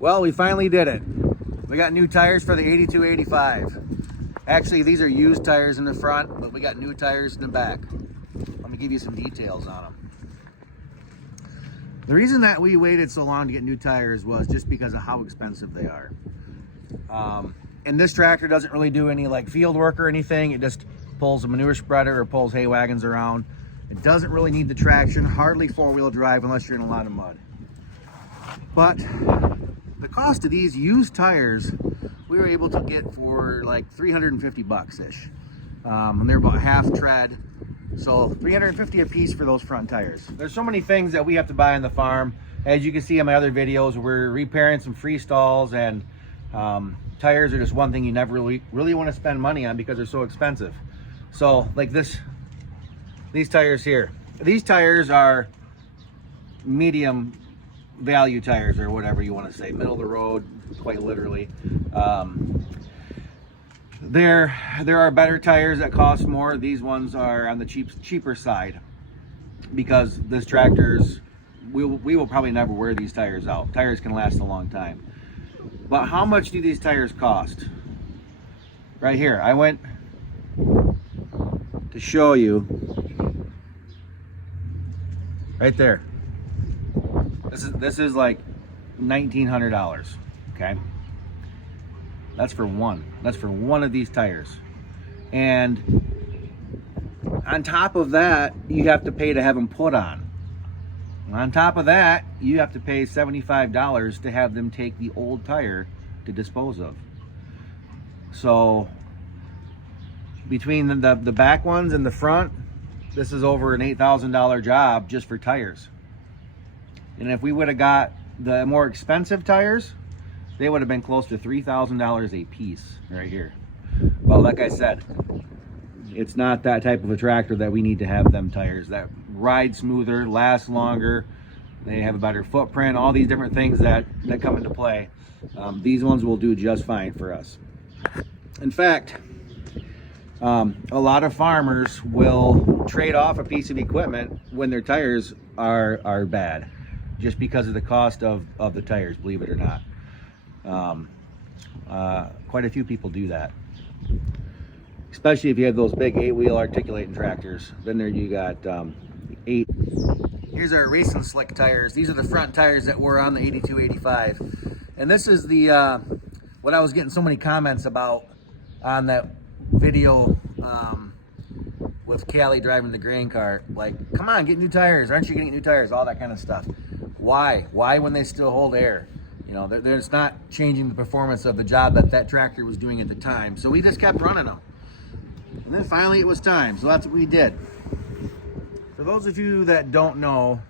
Well, we finally did it. We got new tires for the 8285. Actually, these are used tires in the front, but we got new tires in the back. Let me give you some details on them. The reason that we waited so long to get new tires was just because of how expensive they are. And this tractor doesn't really do any like field work or anything. It just pulls a manure spreader or pulls hay wagons around. It doesn't really need the traction, hardly four-wheel drive unless you're in a lot of mud. But the cost of these used tires, we were able to get for like 350 bucks-ish. And they're about half tread. So 350 a piece for those front tires. There's so many things that we have to buy on the farm. As you can see in my other videos, we're repairing some freestalls, and tires are just one thing you never really want to spend money on because they're so expensive. So like these tires here. These tires are medium value tires, or whatever you want to say, middle of the road, quite literally. There are better tires that cost more. These ones are on the cheaper side because this tractor's, we will probably never wear these tires out. Tires can last a long time. But how much do these tires cost? Right here, I went to show you. Right there. This is like $1,900, okay? That's for one. That's for one of these tires. And on top of that, you have to pay to have them put on. And on top of that, you have to pay $75 to have them take the old tire to dispose of. So between the back ones and the front, this is over an $8,000 job just for tires. And if we would have got the more expensive tires, they would have been close to $3,000 a piece right here. Well, like I said, it's not that type of a tractor that we need to have them tires that ride smoother, last longer, they have a better footprint, all these different things that come into play. These ones will do just fine for us. In fact, a lot of farmers will trade off a piece of equipment when their tires are bad, just because of the cost of the tires, believe it or not. Quite a few people do that, especially if you have those big 8-wheel articulating tractors. Then there you got 8. Here's our Racing Slick tires. These are the front tires that were on the 8285, and this is the what I was getting so many comments about on that video with Callie driving the grain cart. Like, come on, get new tires. Aren't you getting new tires? All that kind of stuff. Why when they still hold air? You know, it's not changing the performance of the job that tractor was doing at the time. So we just kept running them. And then finally it was time. So that's what we did. For those of you that don't know,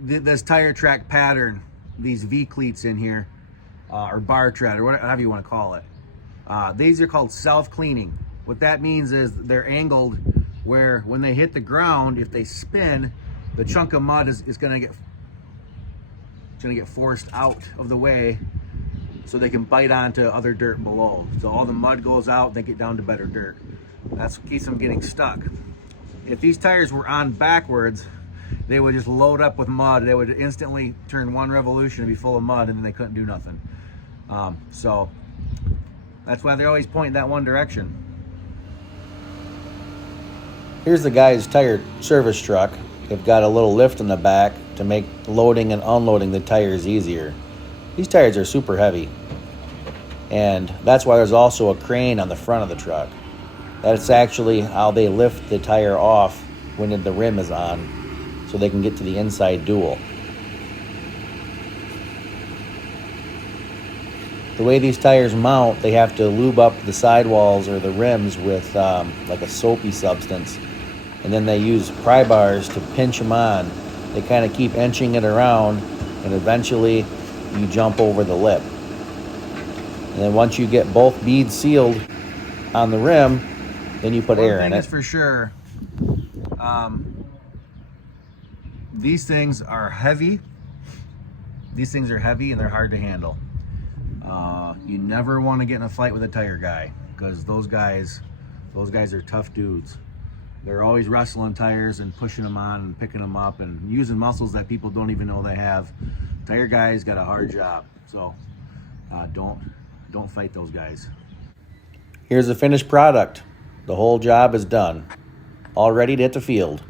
this tire track pattern, these V cleats in here, or bar tread, or whatever you want to call it, these are called self-cleaning. What that means is they're angled where when they hit the ground, if they spin, the chunk of mud is going to get forced out of the way so they can bite onto other dirt below. So all the mud goes out, they get down to better dirt. That's what keeps them getting stuck. If these tires were on backwards, they would just load up with mud. They would instantly turn one revolution and be full of mud, and then they couldn't do nothing. So that's why they're always pointing that one direction. Here's the guy's tire service truck. They've got a little lift in the back to make loading and unloading the tires easier. These tires are super heavy, and that's why there's also a crane on the front of the truck. That's actually how they lift the tire off when the rim is on, so they can get to the inside dual. The way these tires mount, they have to lube up the sidewalls or the rims with like a soapy substance, and then they use pry bars to pinch them on. They kind of keep inching it around, and eventually you jump over the lip. And then once you get both beads sealed on the rim, then you put air in it. One thing is for sure, these things are heavy. These things are heavy and they're hard to handle. You never want to get in a fight with a tire guy, because those guys are tough dudes. They're always wrestling tires and pushing them on and picking them up and using muscles that people don't even know they have. Tire guys got a hard job, so don't fight those guys. Here's the finished product. The whole job is done. All ready to hit the field.